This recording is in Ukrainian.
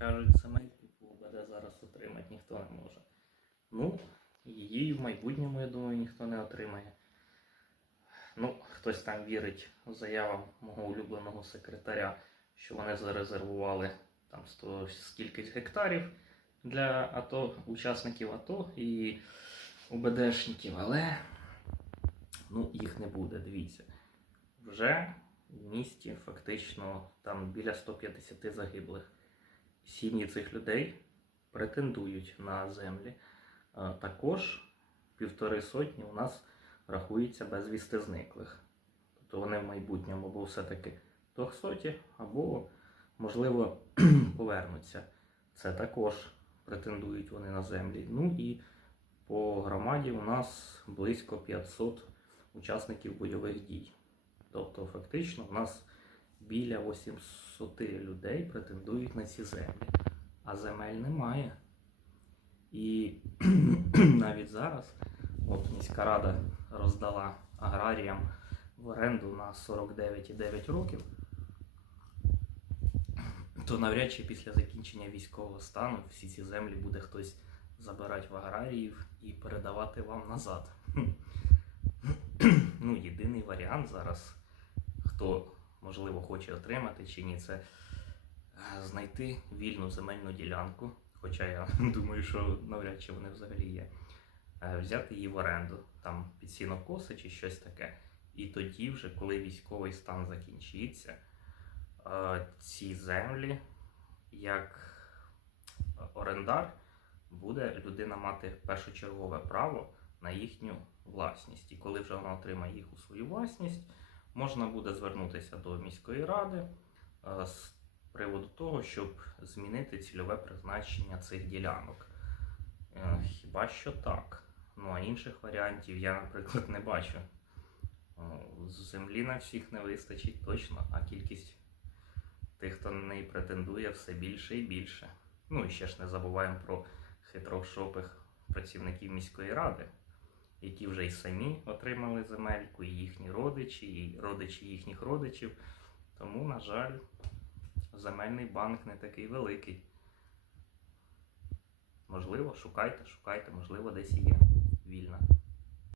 кажуть, по УБД зараз отримати ніхто не може. Ну, її в майбутньому, я думаю, ніхто не отримає. Ну, хтось там вірить заявам мого улюбленого секретаря, що вони зарезервували там 100 скількись гектарів для АТО, учасників АТО і УБДшників, але ну, їх не буде. Дивіться. Вже в місті фактично там біля 150 загиблих. Сім'ї цих людей претендують на землі. Також півтори сотні у нас рахується безвісти зниклих. Тобто вони в майбутньому або все-таки двохсоті, або, можливо, повернуться. Це також претендують вони на землі. Ну і по громаді у нас близько 500 учасників бойових дій. Тобто, фактично, у нас біля 800 людей претендують на ці землі, а земель немає. І навіть зараз, от міська рада роздала аграріям в оренду на 49,9 років, то навряд чи після закінчення військового стану всі ці землі буде хтось забирати в аграріїв і передавати вам назад. Ну, єдиний варіант зараз, хто можливо хоче отримати чи ні, це е, знайти вільну земельну ділянку. Хоча я думаю, що навряд чи вони взагалі є. Е, Взяти її в оренду, там під сінокоси чи щось таке. І тоді, вже, коли військовий стан закінчиться, е, ці землі, як орендар, буде людина мати першочергове право на їхню власність. І коли вже вона отримає їх у свою власність, можна буде звернутися до міської ради е, з приводу того, щоб змінити цільове призначення цих ділянок. Е, Хіба що так. Ну а інших варіантів я, наприклад, не бачу. Е, Землі на всіх не вистачить точно, а кількість тих, хто на неї претендує, все більше і більше. Ну і ще ж не забуваємо про хитрошопих працівників міської ради, які вже й самі отримали земельку, і їхні родичі, і родичі їхніх родичів. Тому, на жаль, земельний банк не такий великий. Можливо, шукайте, шукайте, можливо, десь є вільна.